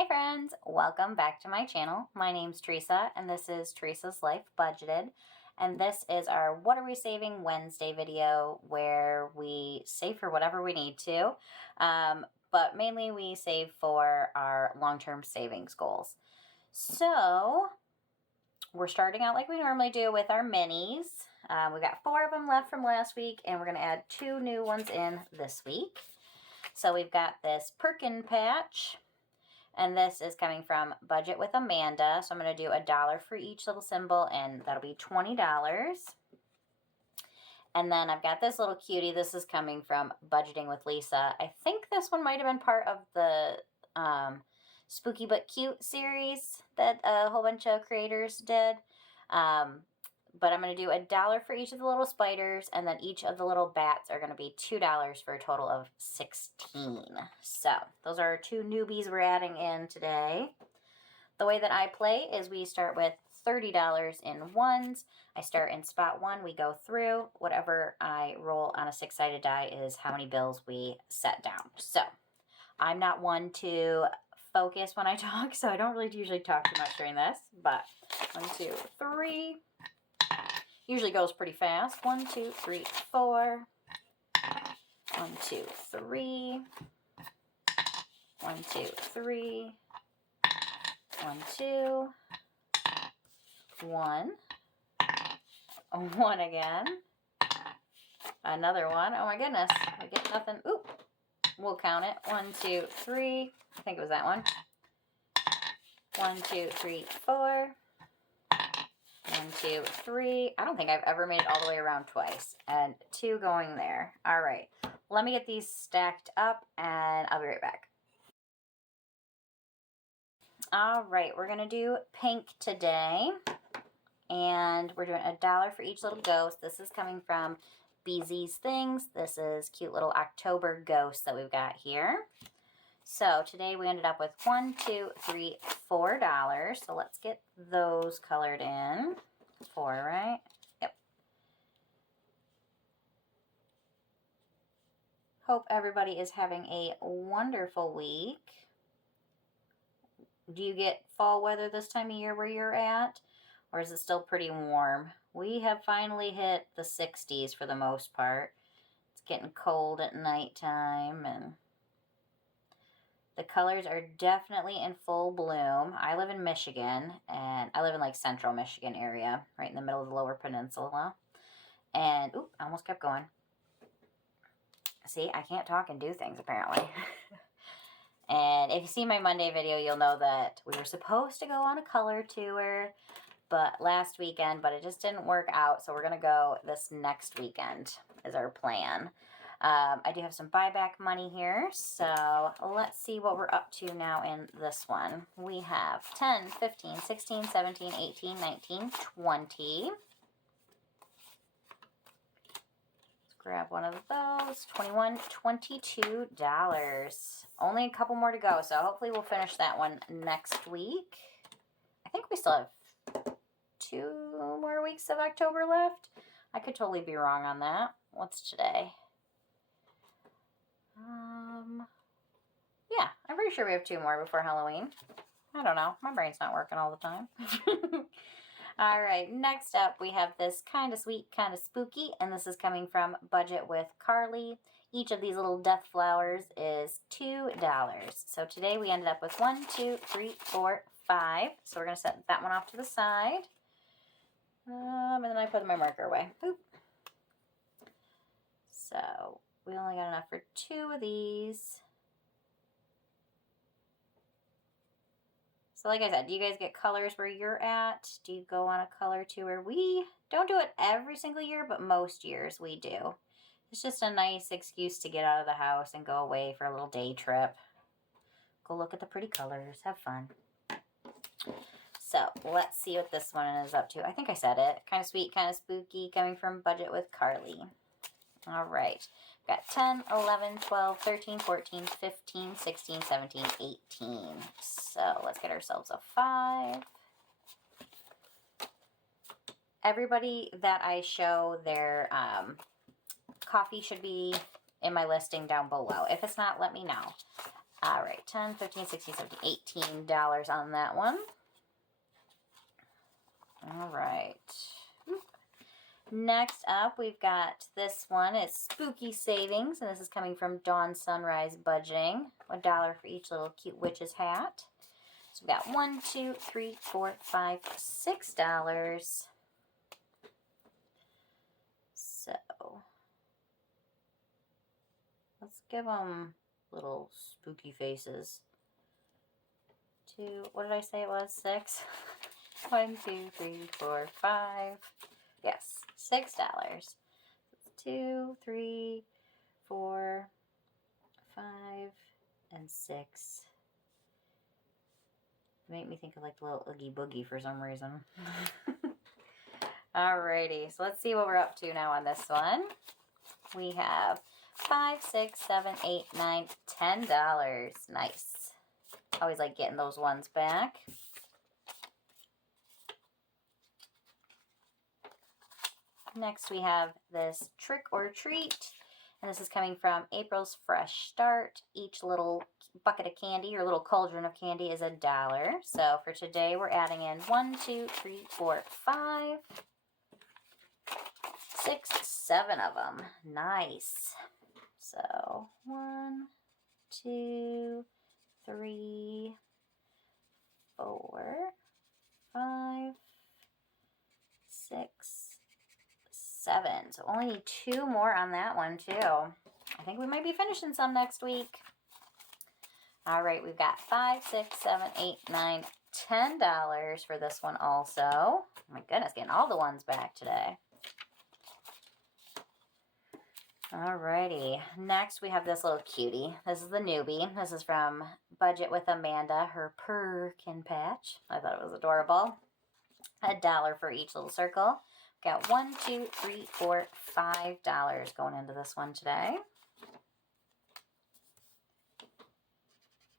Hey friends, welcome back to my channel. My name's Teresa and this is Teresa's Life Budgeted. And this is our What Are We Saving Wednesday video where we save for whatever we need to. But mainly we save for our long-term savings goals. So we're starting out like we normally do with our minis. We got 4 of them left from last week and we're going to add 2 new ones in this week. So we've got this Perkin patch. And this is coming from BudgetWithAmanda. So I'm going to do $1 for each little symbol, and that'll be $20. And then I've got this little cutie. This is coming from Budgeting with Lisa. I think this one might have been part of the Spooky But Cute series that a whole bunch of creators did. But I'm going to do $1 for each of the little spiders, and then each of the little bats are going to be $2 for a total of 16. So those are our 2 newbies we're adding in today. The way that I play is we start with $30 in ones. I start in spot 1. We go through. Whatever I roll on a 6-sided die is how many bills we set down. So I'm not one to focus when I talk, so I don't really usually talk too much during this. But 1, 2, 3. Usually goes pretty fast. 1, 2, 3, 4. 1, 2, 3. 1, 2, 3. 1, 2. 1. 1 again. Another one. Oh my goodness. I get nothing. Oop. We'll count it. 1, 2, 3. I think it was that one. 1, 2, 3, 4. 1, 2, 3. I don't think I've ever made it all the way around twice. And 2 going there. All right. Let me get these stacked up and I'll be right back. All right. We're going to do pink today. And we're doing $1 for each little ghost. This is coming from BZ's Things. This is cute little October ghost that we've got here. So today we ended up with $1, $2, $3, $4. So let's get those colored in. 4, right? Yep. Hope everybody is having a wonderful week. Do you get fall weather this time of year where you're at? Or is it still pretty warm? We have finally hit the 60s for the most part. It's getting cold at nighttime and the colors are definitely in full bloom. I live in Michigan, and I live in like central Michigan area, right in the middle of the lower peninsula. And, oop, I almost kept going. See, I can't talk and do things apparently. And if you see my Monday video, you'll know that we were supposed to go on a color tour last weekend, but it just didn't work out. So we're going to go this next weekend is our plan. I do have some buyback money here, so let's see what we're up to now in this one. We have 10, 15, 16, 17, 18, 19, 20. Let's grab one of those. 21, $22. Only a couple more to go, so hopefully we'll finish that one next week. I think we still have 2 more weeks of October left. I could totally be wrong on that. What's today? Yeah, I'm pretty sure we have 2 more before Halloween. I don't know. My brain's not working all the time. All right, next up we have this kind of sweet, kind of spooky, and this is coming from Budget with Carly. Each of these little death flowers is $2. So today we ended up with 1, 2, 3, 4, 5. So we're going to set that one off to the side. And then I put my marker away. Boop. So we only got enough for 2 of these. So like I said, do you guys get colors where you're at? Do you go on a color tour? We don't do it every single year, but most years we do. It's just a nice excuse to get out of the house and go away for a little day trip. Go look at the pretty colors. Have fun. So let's see what this one is up to. I think I said it. Kind of sweet, kind of spooky, coming from Budget with Carly. All right. Got 10, 11, 12, 13, 14, 15, 16, 17, 18. So let's get ourselves a 5. Everybody that I show their coffee should be in my listing down below. If it's not, let me know. All right, 10, 15, 16, 17, $18 on that one. All right. Next up, we've got this one. It's Spooky Savings, and this is coming from Dawn Sunrise Budgeting. $1 for each little cute witch's hat. So we got $1, $2, $3, $4, $5, $6. So let's give them little spooky faces. What did I say it was? 6? 1, 2, 3, 4, 5. Yes, $6. 2, 3, 4, 5, and 6. Make me think of like the little Oogie Boogie for some reason. Alrighty, so let's see what we're up to now on this one. We have $5, $6, $7, $8, $9, $10. Nice. Always like getting those ones back. Next we have this Trick or Treat, and this is coming from April's Fresh Start. Each little bucket of candy or little cauldron of candy is $1. So for today we're adding in 1, 2, 3, 4, 5, 6, 7 of them. Nice. So 1, 2, 3, 4, 5, 6, 7. So only need 2 more on that one too. I think we might be finishing some next week. All right, we've got $5, $6, $7, $8, $9, $10 for this one also. Oh my goodness, getting all the ones back today. Alrighty, next we have this little cutie. This is the newbie. This is from BudgetWithAmanda, her Perkin patch. I thought it was adorable. $1 for each little circle. Got 1, 2, 3, 4, $5 going into this one today.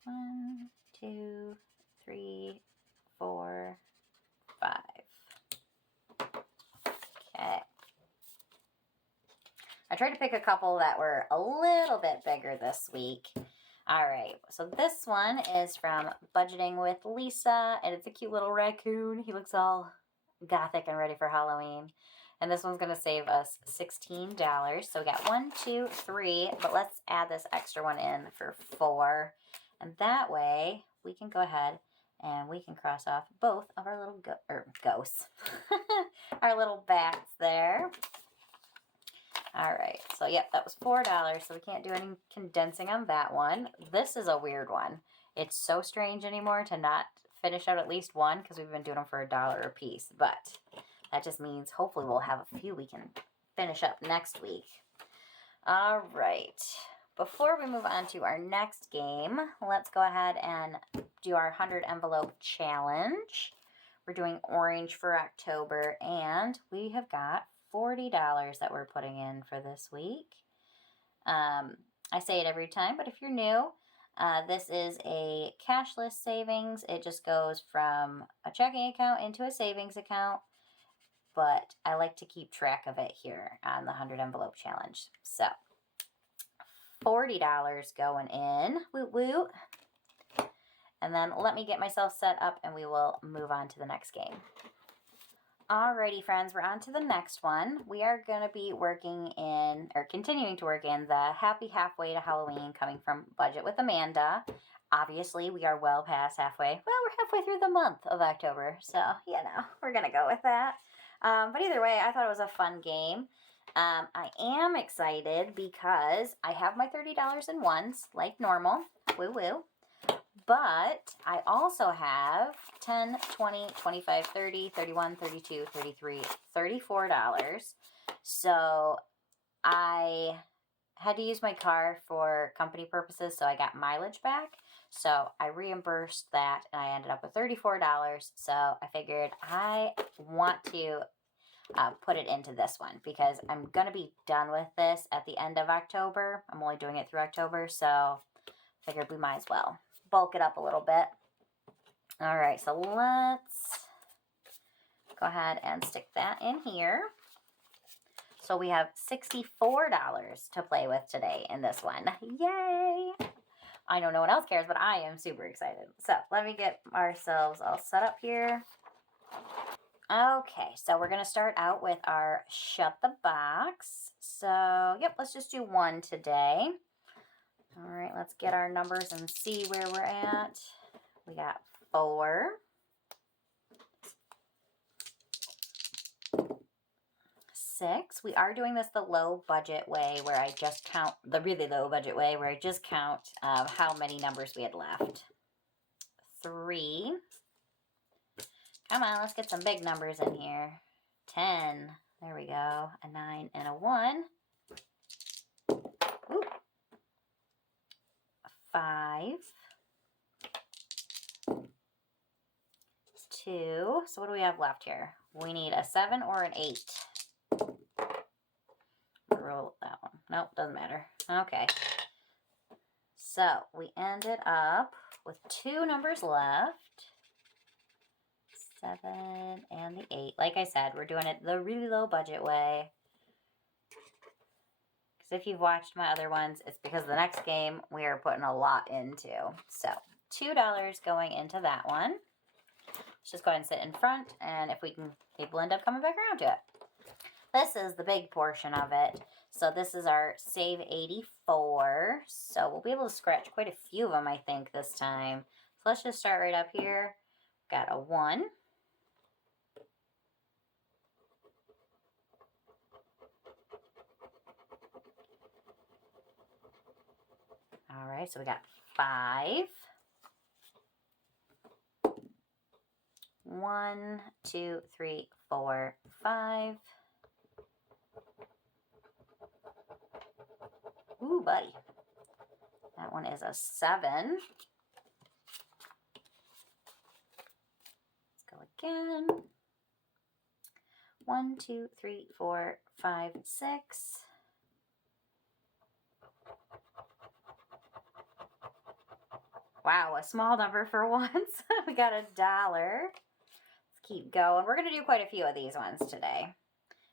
1, 2, 3, 4, 5. Okay. I tried to pick a couple that were a little bit bigger this week. All right, so this one is from Budgeting with Lisa, and it's a cute little raccoon. He looks all gothic and ready for Halloween. And this one's going to save us $16. So we got 1, 2, 3, but let's add this extra one in for 4. And that way we can go ahead and we can cross off both of our little ghosts. Our little bats there. All right, so yep, that was $4, so we can't do any condensing on that one. This is a weird one. It's so strange anymore to not finish out at least one because we've been doing them for $1 a piece, but that just means hopefully we'll have a few we can finish up next week. All right, before we move on to our next game, let's go ahead and do our 100 envelope challenge. We're doing orange for October, and we have got $40 that we're putting in for this week. I say it every time, but if you're new, this is a cashless savings. It just goes from a checking account into a savings account, but I like to keep track of it here on the 100 envelope challenge. So $40 going in, woot woot. And then let me get myself set up and we will move on to the next game. Alrighty, friends, we're on to the next one. We are going to be continuing to work in the Happy Halfway to Halloween coming from Budget with Amanda. Obviously, we are well past halfway. Well, we're halfway through the month of October, so, we're going to go with that. But either way, I thought it was a fun game. I am excited because I have my $30 in ones, like normal. Woo-woo. But I also have 10, 20, 25, 30, 31, 32, 33, $34. So I had to use my car for company purposes, so I got mileage back. So I reimbursed that, and I ended up with $34. So I figured I want to put it into this one because I'm going to be done with this at the end of October. I'm only doing it through October, so I figured we might as well bulk it up a little bit. All right, so let's go ahead and stick that in here. So we have $64 to play with today in this one. Yay! I know no one else cares, but I am super excited. So let me get ourselves all set up here. Okay, so we're going to start out with our shut the box. So, yep, let's just do one today. All right, let's get our numbers and see where we're at. We got 4, 6. We are doing this the low budget way where I just count, the really low budget way where I just count how many numbers we had left. 3. Come on, let's get some big numbers in here. 10. There we go. A 9 and a 1. Ooh. 5. 2. So what do we have left here? We need a 7 or an 8. Roll that one. Nope, doesn't matter. Okay. So we ended up with 2 numbers left. 7 and the 8. Like I said, we're doing it the really low budget way. Because if you've watched my other ones, it's because the next game we are putting a lot into. So $2 going into that one. Let's just go ahead and sit in front, and if we can, people end up coming back around to it. This is the big portion of it. So this is our save 84. So we'll be able to scratch quite a few of them, I think, this time. So let's just start right up here. Got a 1. All right, so we got 5. 1, 2, 3, 4, 5. Ooh, buddy. That one is a 7. Let's go again. 1, 2, 3, 4, 5, 6. Wow, a small number for once. We got $1. Let's keep going. We're going to do quite a few of these ones today,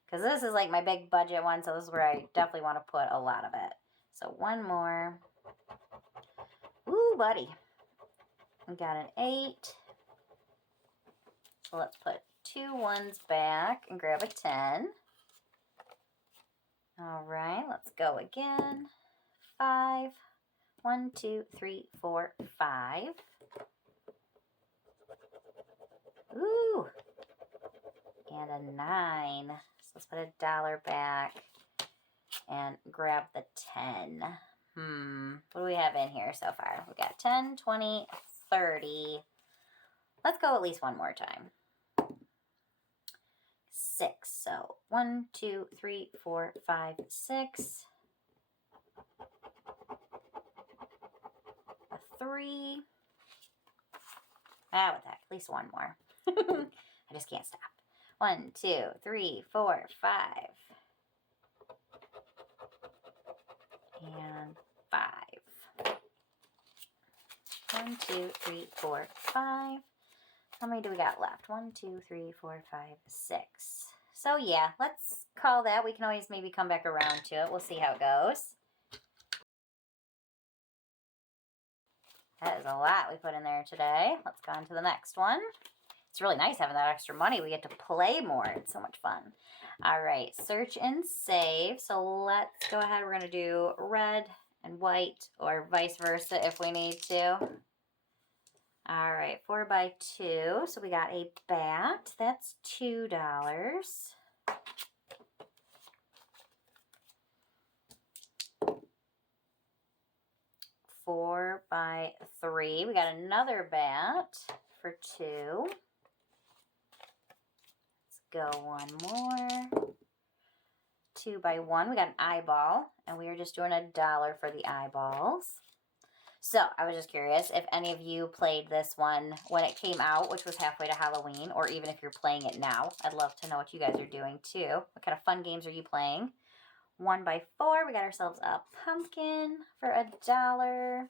because this is like my big budget one, so this is where I definitely want to put a lot of it. So one more. Ooh, buddy. We got an 8. So let's put 2 1s back and grab a 10. All right, let's go again. 5. 1, 2, 3, 4, 5. Ooh. And a 9. So let's put $1 back and grab the 10. What do we have in here so far? We got 10, 20, 30. Let's go at least one more time. 6. So 1, 2, 3, 4, 5, 6. A 3. Ah, what the heck? At least one more. I just can't stop. 1, 2, 3, 4, 5. And 5. 1, 2, 3, 4, 5. How many do we got left? 1, 2, 3, 4, 5, 6. So yeah, let's call that. We can always maybe come back around to it. We'll see how it goes. That is a lot we put in there today. Let's go on to the next one. It's really nice having that extra money. We get to play more. It's so much fun. All right, search and save. So let's go ahead. We're going to do red and white, or vice versa if we need to. All right, 4 by 2. So we got a bat. That's $2. 4 by 3. We got another bat for 2. Let's go one more. 2 by 1. We got an eyeball, and we are just doing $1 for the eyeballs. So I was just curious if any of you played this one when it came out, which was halfway to Halloween, or even if you're playing it now. I'd love to know what you guys are doing too. What kind of fun games are you playing? 1 by 4. We got ourselves a pumpkin for $1.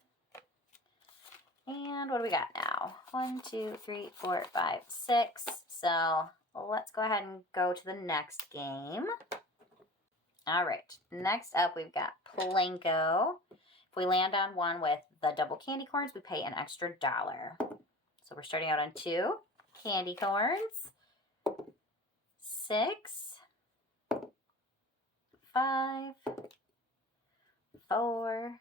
And what do we got now? 1, 2, 3, 4, 5, 6. So let's go ahead and go to the next game. All right. Next up, we've got Plinko. If we land on one with the double candy corns, we pay an extra $1. So we're starting out on 2 candy corns. 6, 5, 4,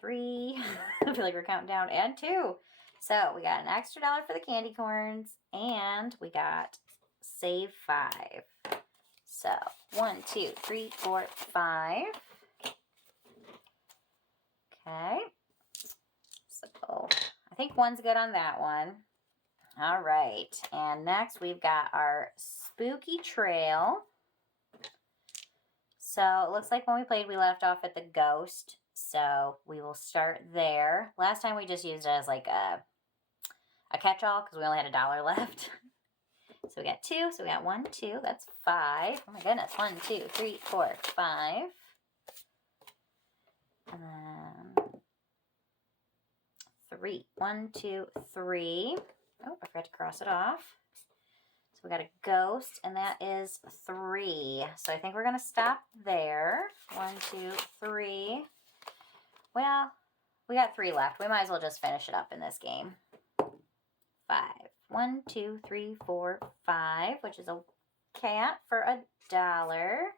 3, I feel like we're counting down, and 2. So we got an extra $1 for the candy corns, and we got save 5. So 1, 2, 3, 4, 5. Okay. So I think 1's good on that one. All right. And next we've got our spooky trail. So it looks like when we played, we left off at the ghost. So we will start there. Last time we just used it as like a catch-all because we only had $1 left. So we got 2. So we got 1, 2. That's 5. Oh my goodness. 1, 2, 3, 4, 5. And then 3. 1, 2, 3. Oh, I forgot to cross it off. So we got a ghost, and that is 3. So I think we're going to stop there. 1, 2, 3. Well, we got 3 left. We might as well just finish it up in this game. 5. 1, 2, 3, 4, 5, which is a cat for $1.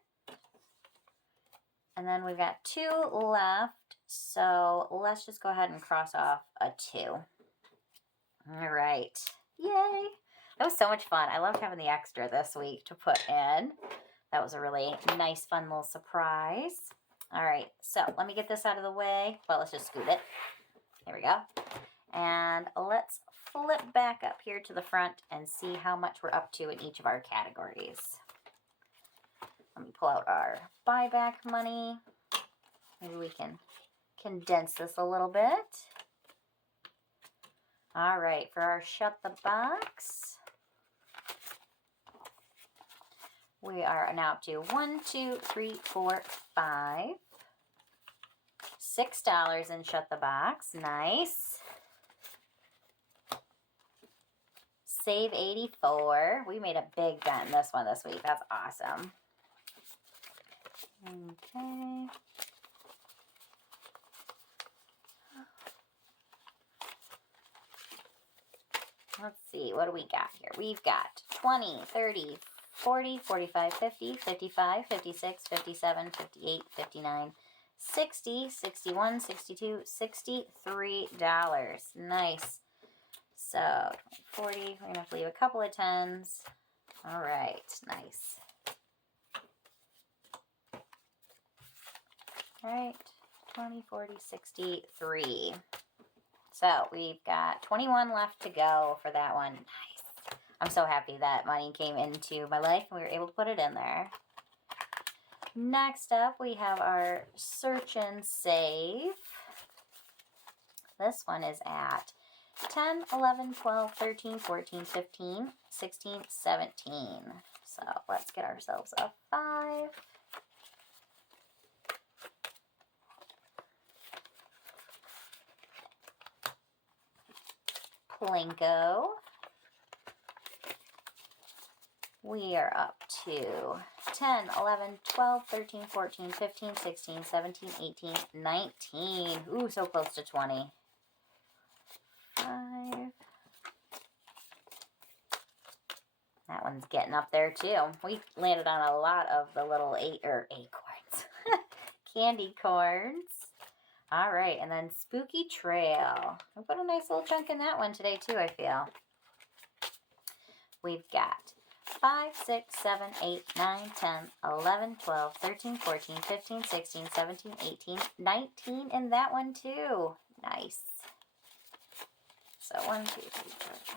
And then we've got 2 left. So let's just go ahead and cross off a 2. All right. Yay. That was so much fun. I loved having the extra this week to put in. That was a really nice, fun little surprise. All right. So let me get this out of the way. Well, let's just scoot it. There we go. And let's flip back up here to the front and see how much we're up to in each of our categories. Let me pull out our buyback money. Maybe we can condense this a little bit. All right, for our shut the box, we are now up to 1, 2, 3, 4, 5. $6 in shut the box. Nice. Save 84. We made a big dent in this one this week. That's awesome. Okay. Let's see, what do we got here? We've got 20, 30, 40, 45, 50, 55, 56, 57, 58, 59, 60, 61, 62, $63. Nice. So 40, we're going to have to leave a couple of 10s. All right, nice. All right, 20, 40, 63. So we've got 21 left to go for that one. Nice. I'm so happy that money came into my life and we were able to put it in there. Next up, we have our search and save. This one is at 10, 11, 12, 13, 14, 15, 16, 17. So let's get ourselves a 5. Plinko. We are up to 10, 11, 12, 13, 14, 15, 16, 17, 18, 19. Ooh, so close to 20. 5. That one's getting up there too. We landed on a lot of the little acorns. Candy corns. All right, and then Spooky Trail. We put a nice little chunk in that one today too, I feel. We've got 5, 6, 7, 8, 9, 10, 11, 12, 13, 14, 15, 16, 17, 18, 19 in that one too. Nice. So 1, 2, 3, 4, 5,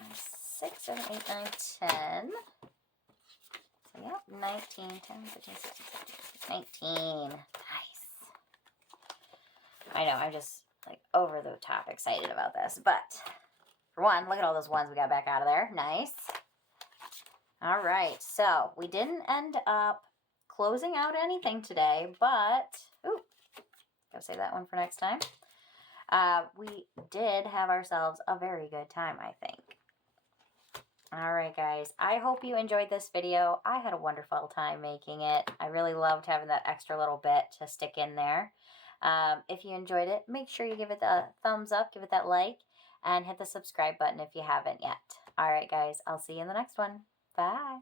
6, 7, 8, 9, 10. So yep, 19, 10, 15, 16, 17, 19. Nice. I know, I'm just like over the top excited about this. But for one, look at all those ones we got back out of there. Nice. All right, so we didn't end up closing out anything today, but, ooh, gotta save that one for next time. We did have ourselves a very good time, I think. All right, guys, I hope you enjoyed this video. I had a wonderful time making it. I really loved having that extra little bit to stick in there. If you enjoyed it, make sure you give it a thumbs up, give it that like, and hit the subscribe button if you haven't yet. All right, guys, I'll see you in the next one. Bye.